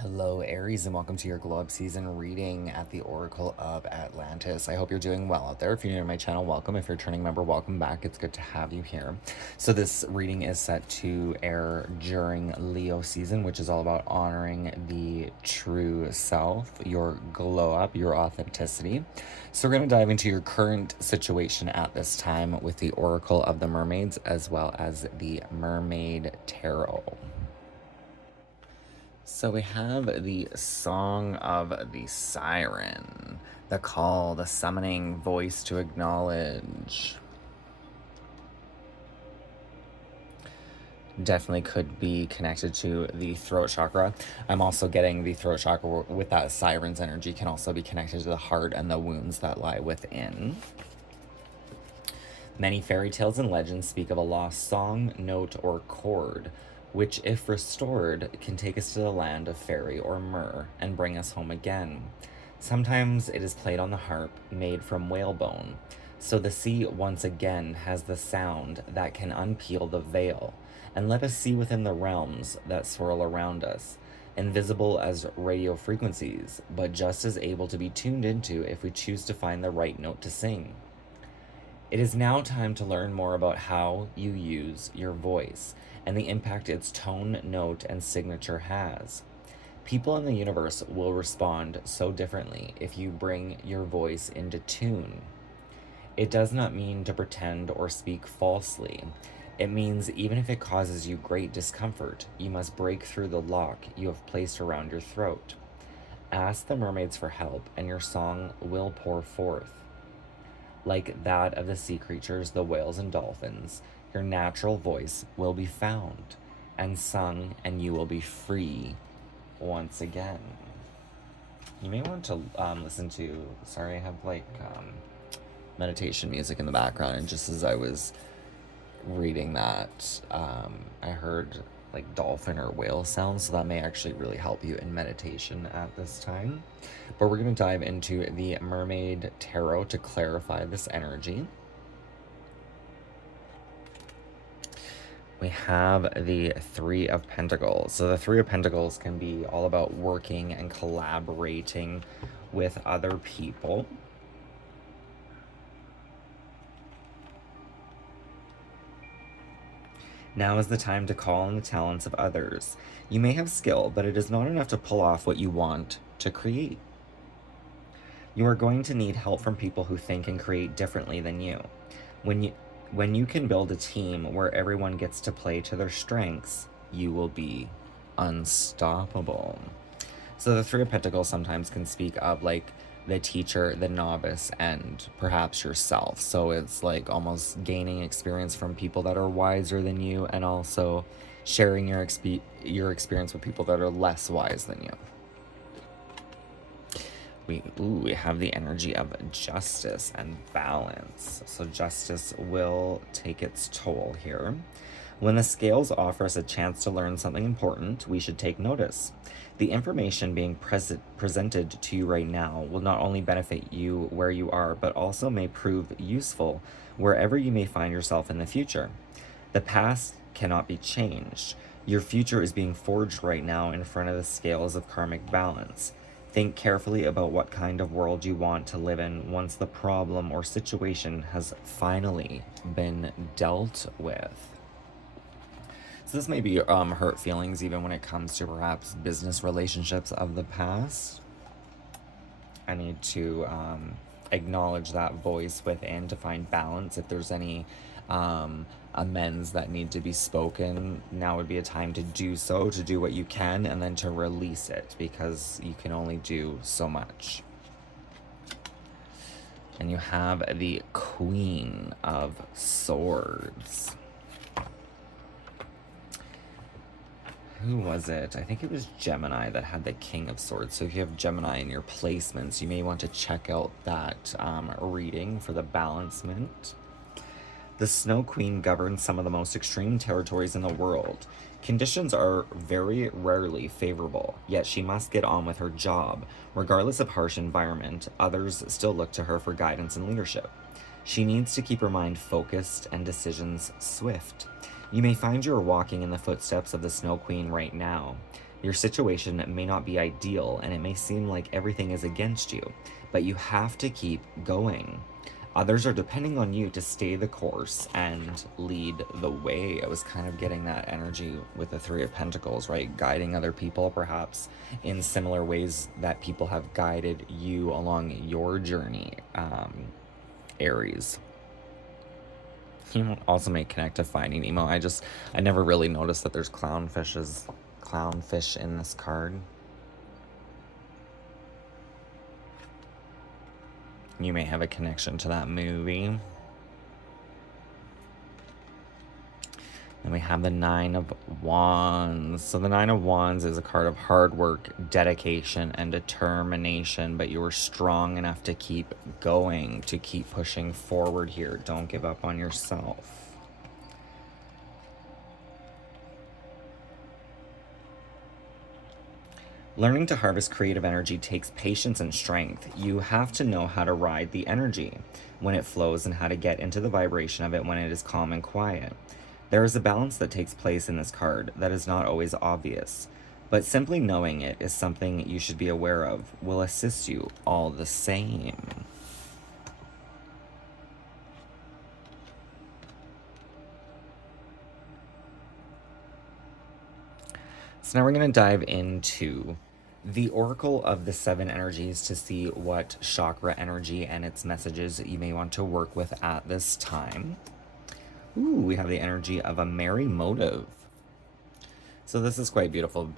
Hello, Aries, and welcome to your Glow Up season reading at the Oracle of Atlantis. I hope you're doing well out there. If you're new to my channel, welcome. If you're a returning member, welcome back. It's good to have you here. So this reading is set to air during Leo season, which is all about honoring the true self, your glow up, your authenticity. So we're going to dive into your current situation at this time with the Oracle of the Mermaids, as well as the Mermaid Tarot. So we have the Song of the Siren, the call, the summoning voice to acknowledge. Definitely could be connected to the throat chakra. I'm also getting the throat chakra with that siren's energy can also be connected to the heart and the wounds that lie within. Many fairy tales and legends speak of a lost song, note, or chord, which, if restored, can take us to the land of fairy or myrrh and bring us home again. Sometimes it is played on the harp made from whalebone, so the sea once again has the sound that can unpeel the veil and let us see within the realms that swirl around us, invisible as radio frequencies, but just as able to be tuned into if we choose to find the right note to sing. It is now time to learn more about how you use your voice and the impact its tone, note, and signature has. People in the universe will respond so differently if you bring your voice into tune. It does not mean to pretend or speak falsely. It means even if it causes you great discomfort, you must break through the lock you have placed around your throat. Ask the mermaids for help, and your song will pour forth. Like that of the sea creatures, the whales and dolphins, your natural voice will be found and sung, and you will be free once again. You may want to listen to, sorry, I have meditation music in the background, and just as I was reading that, I heard like dolphin or whale sounds, so that may actually really help you in meditation at this time. But we're going to dive into the Mermaid Tarot to clarify this energy. We have the Three of Pentacles. So the Three of Pentacles can be all about working and collaborating with other people. Now is the time to call on the talents of others. You may have skill, but it is not enough to pull off what you want to create. You are going to need help from people who think and create differently than you. When you can build a team where everyone gets to play to their strengths, you will be unstoppable. So the Three of Pentacles sometimes can speak of like the teacher, the novice, and perhaps yourself. So it's like almost gaining experience from people that are wiser than you, and also sharing your experience with people that are less wise than you. We have the energy of justice and balance. So justice will take its toll here. When the scales offer us a chance to learn something important, we should take notice. The information being presented to you right now will not only benefit you where you are, but also may prove useful wherever you may find yourself in the future. The past cannot be changed. Your future is being forged right now in front of the scales of karmic balance. Think carefully about what kind of world you want to live in once the problem or situation has finally been dealt with. So this may be hurt feelings even when it comes to perhaps business relationships of the past. I need to acknowledge that voice within to find balance. If there's any amends that need to be spoken, now would be a time to do so, to do what you can, and then to release it, because you can only do so much. And you have the Queen of Swords. Who was it? I think it was Gemini that had the King of Swords. So if you have Gemini in your placements, you may want to check out that reading for the balancement. The Snow Queen governs some of the most extreme territories in the world. Conditions are very rarely favorable, yet she must get on with her job. Regardless of harsh environment, others still look to her for guidance and leadership. She needs to keep her mind focused and decisions swift. You may find you are walking in the footsteps of the Snow Queen right now. Your situation may not be ideal and it may seem like everything is against you, but you have to keep going. Others are depending on you to stay the course and lead the way. I was kind of getting that energy with the Three of Pentacles, right? Guiding other people, perhaps in similar ways that people have guided you along your journey, Aries. You also may connect to Finding Nemo. I never really noticed that there's clownfish in this card. You may have a connection to that movie. Then we have the Nine of Wands. So the Nine of Wands is a card of hard work, dedication, and determination, but you are strong enough to keep going, to keep pushing forward here. Don't give up on yourself. Learning to harvest creative energy takes patience and strength. You have to know how to ride the energy when it flows and how to get into the vibration of it when it is calm and quiet. There is a balance that takes place in this card that is not always obvious, but simply knowing it is something you should be aware of will assist you all the same. So now we're going to dive into the Oracle of the Seven Energies to see what chakra energy and its messages you may want to work with at this time. Ooh, we have the energy of a merry motive. So this is quite beautiful,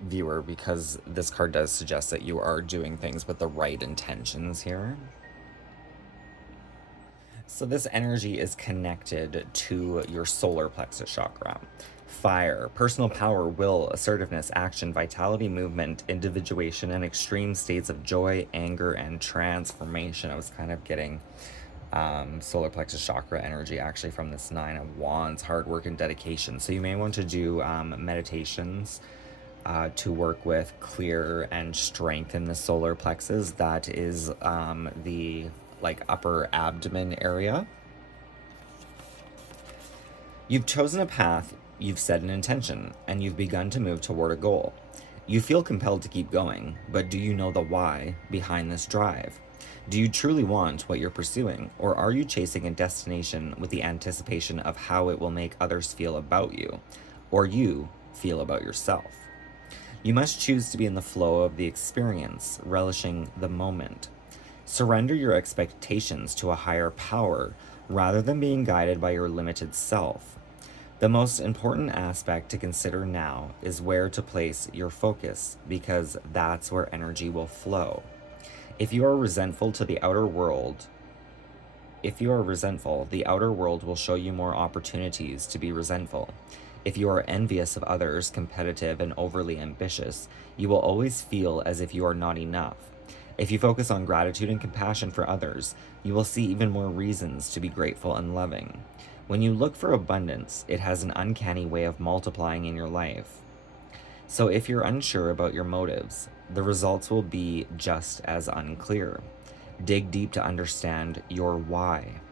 viewer, because this card does suggest that you are doing things with the right intentions here. So this energy is connected to your solar plexus chakra. Fire, personal power, will, assertiveness, action, vitality, movement, individuation, and extreme states of joy, anger, and transformation. I was kind of getting solar plexus chakra energy actually from this Nine of Wands, hard work and dedication. So you may want to do meditations to work with clear and strengthen the solar plexus. That is the upper abdomen area. You've chosen a path, you've set an intention, and you've begun to move toward a goal. You feel compelled to keep going, but do you know the why behind this drive? Do you truly want what you're pursuing, or are you chasing a destination with the anticipation of how it will make others feel about you, or you feel about yourself? You must choose to be in the flow of the experience, relishing the moment. Surrender your expectations to a higher power rather than being guided by your limited self. The most important aspect to consider now is where to place your focus, because that's where energy will flow. If you are resentful to the outer world, the outer world will show you more opportunities to be resentful. If you are envious of others, competitive, and overly ambitious, you will always feel as if you are not enough. If you focus on gratitude and compassion for others, you will see even more reasons to be grateful and loving. When you look for abundance, it has an uncanny way of multiplying in your life. So if you're unsure about your motives, the results will be just as unclear. Dig deep to understand your why.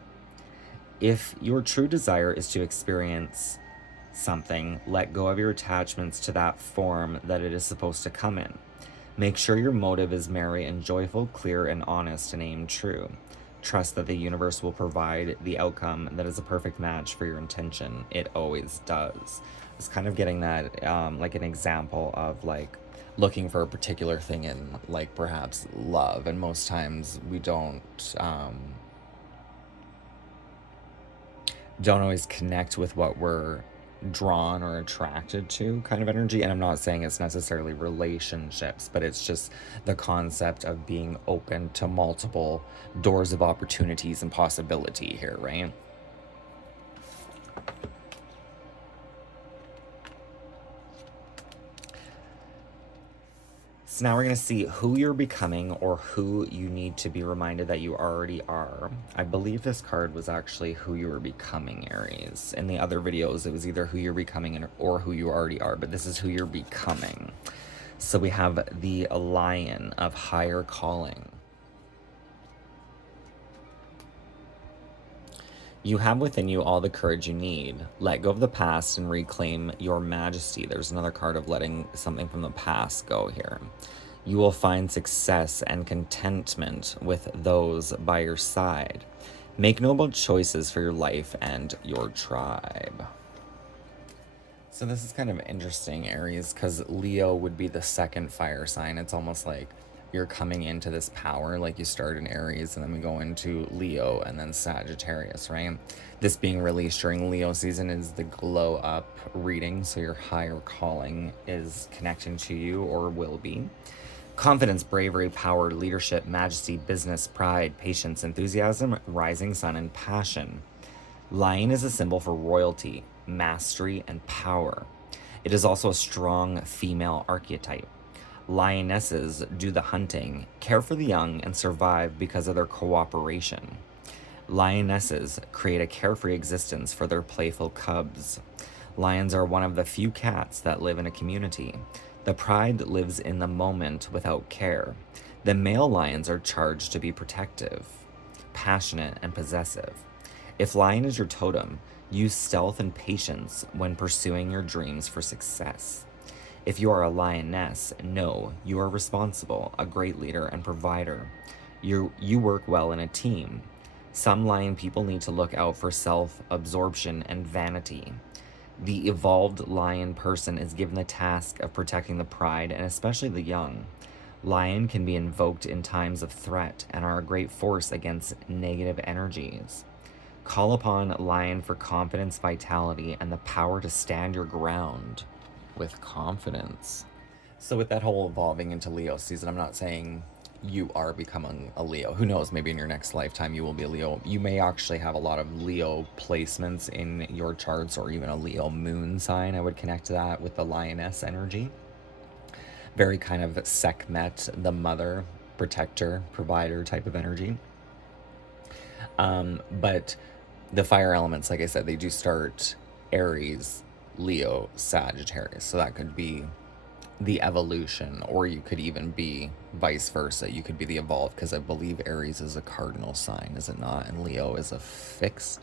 If your true desire is to experience something, let go of your attachments to that form that it is supposed to come in. Make sure your motive is merry and joyful, clear and honest, and aim true. Trust that the universe will provide the outcome that is a perfect match for your intention. It always does. I was kind of getting that like an example of looking for a particular thing in perhaps love, and most times we don't always connect with what we're drawn or attracted to kind of energy. And I'm not saying it's necessarily relationships, but it's just the concept of being open to multiple doors of opportunities and possibility here, right? So now we're going to see who you're becoming or who you need to be reminded that you already are. I believe this card was actually who you were becoming, Aries. In the other videos, it was either who you're becoming or who you already are, but this is who you're becoming. So we have the Lion of Higher Calling. You have within you all the courage you need. Let go of the past and reclaim your majesty. There's another card of letting something from the past go here. You will find success and contentment with those by your side. Make noble choices for your life and your tribe. So this is kind of interesting, Aries, because Leo would be the second fire sign. It's almost like you're coming into this power, like you start in Aries and then we go into Leo and then Sagittarius, right? This being released during Leo season is the glow up reading, so your higher calling is connecting to you or will be. Confidence, bravery, power, leadership, majesty, business, pride, patience, enthusiasm, rising sun, and passion. Lion is a symbol for royalty, mastery, and power. It is also a strong female archetype. Lionesses do the hunting, care for the young, and survive because of their cooperation. Lionesses create a carefree existence for their playful cubs. Lions are one of the few cats that live in a community. The pride lives in the moment without care. The male lions are charged to be protective, passionate, and possessive. If lion is your totem, use stealth and patience when pursuing your dreams for success. If you are a lioness, know you are responsible, a great leader and provider. You work well in a team. Some lion people need to look out for self-absorption and vanity. The evolved lion person is given the task of protecting the pride and especially the young. Lion can be invoked in times of threat and are a great force against negative energies. Call upon lion for confidence, vitality, and the power to stand your ground with confidence. So with that whole evolving into Leo season, I'm not saying you are becoming a Leo. Who knows, maybe in your next lifetime you will be a Leo. You may actually have a lot of Leo placements in your charts, or even a Leo moon sign. I would connect to that with the lioness energy. Very kind of Sekhmet, the mother, protector, provider type of energy. But the fire elements, like I said, they do start Aries, Leo, Sagittarius. So that could be the evolution, or you could even be vice versa. You could be the evolved, because I believe Aries is a cardinal sign, is it not? And Leo is a fixed.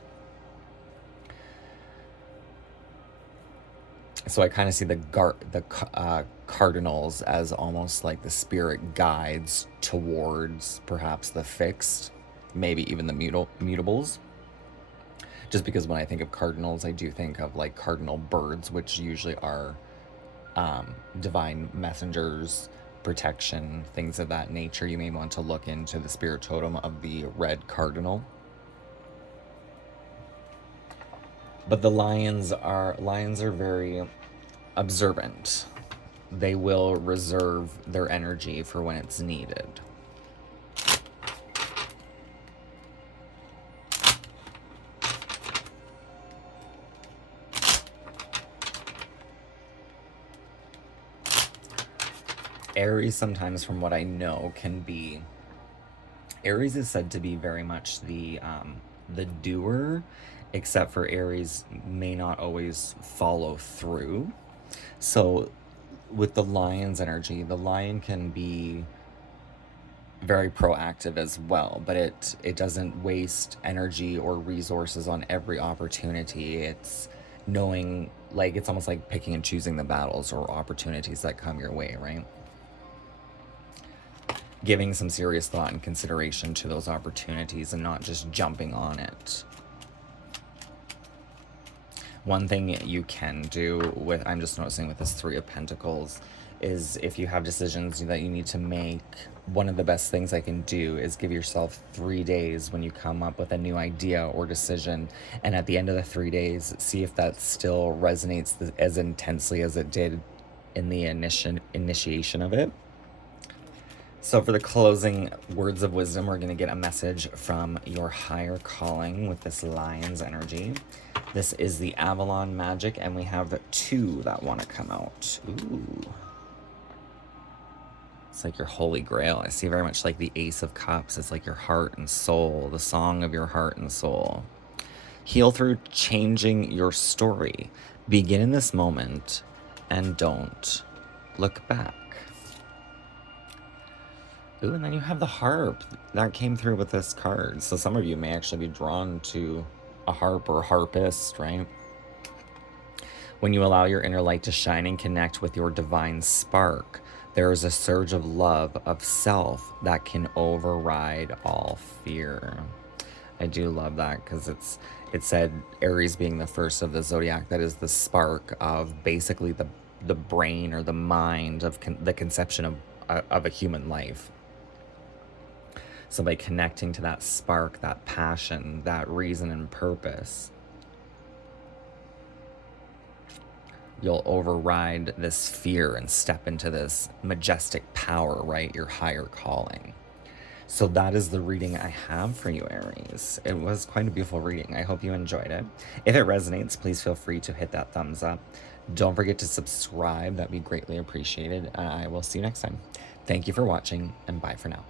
So I kind of see the cardinals as almost like the spirit guides towards perhaps the fixed, maybe even the mutables. Just because when I think of cardinals, I do think of like cardinal birds, which usually are divine messengers, protection, things of that nature. You may want to look into the spirit totem of the red cardinal. But the lions are very observant. They will reserve their energy for when it's needed. Aries, sometimes from what I know, can be... Aries is said to be very much the doer, except for Aries may not always follow through. So with the lion's energy, the lion can be very proactive as well, but it doesn't waste energy or resources on every opportunity. It's knowing, like, it's almost like picking and choosing the battles or opportunities that come your way, right? Giving some serious thought and consideration to those opportunities and not just jumping on it. One thing you can do with, I'm just noticing with this Three of Pentacles, is if you have decisions that you need to make, one of the best things I can do is give yourself 3 days when you come up with a new idea or decision. And at the end of the 3 days, see if that still resonates as intensely as it did in the initiation of it. So for the closing words of wisdom, we're going to get a message from your higher calling with this lion's energy. This is the Avalon Magic, and we have 2 that want to come out. Ooh. It's like your holy grail. I see very much like the Ace of Cups. It's like your heart and soul, the song of your heart and soul. Heal through changing your story. Begin in this moment and don't look back. Ooh, and then you have the harp. That came through with this card. So some of you may actually be drawn to a harp or harpist, right? When you allow your inner light to shine and connect with your divine spark, there is a surge of love of self that can override all fear. I do love that because it said Aries being the first of the zodiac, that is the spark of basically the brain or the mind of the conception of a human life. So by connecting to that spark, that passion, that reason and purpose, you'll override this fear and step into this majestic power, right? Your higher calling. So that is the reading I have for you, Aries. It was quite a beautiful reading. I hope you enjoyed it. If it resonates, please feel free to hit that thumbs up. Don't forget to subscribe. That'd be greatly appreciated. I will see you next time. Thank you for watching, and bye for now.